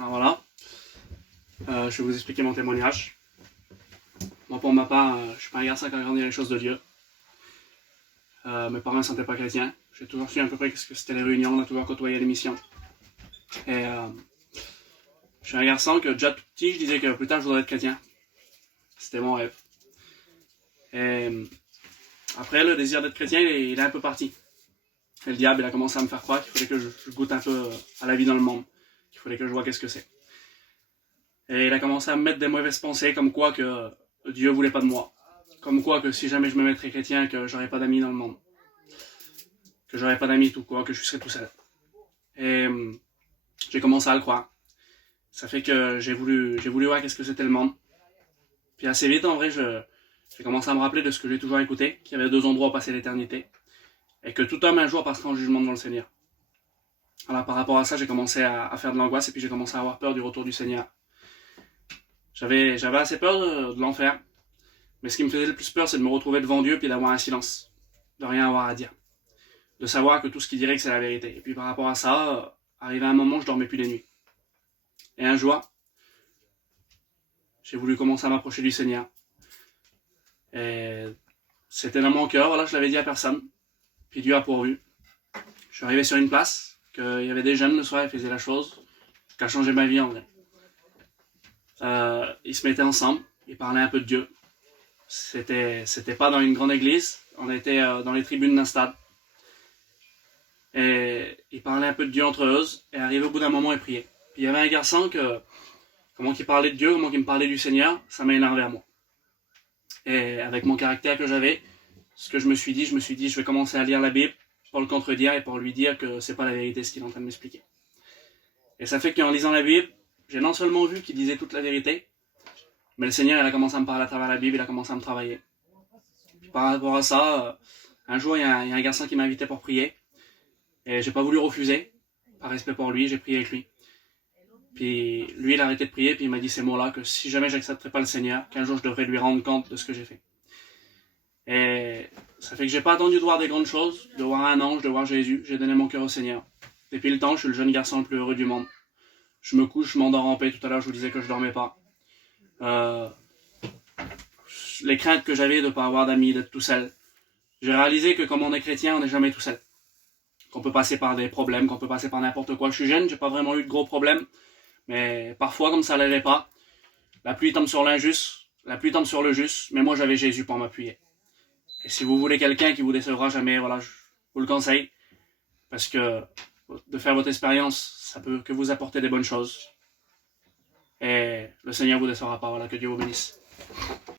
Alors voilà, je vais vous expliquer mon témoignage. Moi pour ma part, je suis pas un garçon qui a grandi dans les choses de Dieu. Mes parents ne sentaient pas chrétiens. J'ai toujours su à peu près ce que c'était les réunions, on a toujours côtoyé les missions. Et je suis un garçon que déjà tout petit, je disais que plus tard je voudrais être chrétien. C'était mon rêve. Et après, le désir d'être chrétien, il est un peu parti. Et le diable, il a commencé à me faire croire qu'il fallait que je goûte un peu à la vie dans le monde. Qu'il fallait que je vois qu'est-ce que c'est. Et il a commencé à me mettre des mauvaises pensées, comme quoi que Dieu voulait pas de moi. Comme quoi que si jamais je me mettrais chrétien, que j'aurais pas d'amis dans le monde. Que j'aurais pas d'amis tout quoi, que je serais tout seul. Et j'ai commencé à le croire. Ça fait que j'ai voulu voir qu'est-ce que c'était le monde. Puis assez vite, en vrai, j'ai commencé à me rappeler de ce que j'ai toujours écouté, qu'il y avait deux endroits où passer l'éternité. Et que tout homme un jour passera en jugement devant le Seigneur. Alors par rapport à ça, j'ai commencé à faire de l'angoisse et puis j'ai commencé à avoir peur du retour du Seigneur. J'avais assez peur de l'enfer. Mais ce qui me faisait le plus peur, c'est de me retrouver devant Dieu puis d'avoir un silence. De rien avoir à dire. De savoir que tout ce qu'il dirait que c'est la vérité. Et puis par rapport à ça, arrivé à un moment, je dormais plus les nuits. Et un jour, j'ai voulu commencer à m'approcher du Seigneur. Et c'était dans mon cœur, voilà, je l'avais dit à personne. Puis Dieu a pourvu. Je suis arrivé sur une place, qu'il y avait des jeunes le soir, ils faisaient la chose, qui a changé ma vie en vrai. Ils se mettaient ensemble, ils parlaient un peu de Dieu. C'était pas dans une grande église, on était dans les tribunes d'un stade. Et ils parlaient un peu de Dieu entre eux, et arrivé au bout d'un moment, ils priaient. Puis il y avait un garçon comment il parlait de Dieu, comment il me parlait du Seigneur, ça m'a énervé à moi. Et avec mon caractère que j'avais, ce que je me suis dit, je vais commencer à lire la Bible pour le contredire et pour lui dire que c'est pas la vérité ce qu'il est en train de m'expliquer. Et ça fait qu'en lisant la Bible, j'ai non seulement vu qu'il disait toute la vérité, mais le Seigneur il a commencé à me parler à travers la Bible, il a commencé à me travailler. Puis par rapport à ça, un jour il y a un garçon qui m'a invité pour prier, et j'ai pas voulu refuser, par respect pour lui, j'ai prié avec lui. Puis lui il a arrêté de prier, puis il m'a dit ces mots-là, que si jamais j'accepterais pas le Seigneur, qu'un jour je devrais lui rendre compte de ce que j'ai fait. Et ça fait que j'ai pas attendu de voir des grandes choses, de voir un ange, de voir Jésus, j'ai donné mon cœur au Seigneur. Depuis le temps, je suis le jeune garçon le plus heureux du monde. Je me couche, je m'endors en paix, tout à l'heure je vous disais que je dormais pas. Les craintes que j'avais de ne pas avoir d'amis, d'être tout seul. J'ai réalisé que comme on est chrétien, on n'est jamais tout seul. Qu'on peut passer par des problèmes, qu'on peut passer par n'importe quoi. Je suis jeune, j'ai pas vraiment eu de gros problèmes. Mais parfois, comme ça l'allait pas, la pluie tombe sur l'injuste, la pluie tombe sur le juste, mais moi j'avais Jésus pour m'appuyer. Et si vous voulez quelqu'un qui vous décevra jamais, voilà, je vous le conseille. Parce que de faire votre expérience, ça peut que vous apporter des bonnes choses. Et le Seigneur vous décevra pas, voilà, que Dieu vous bénisse.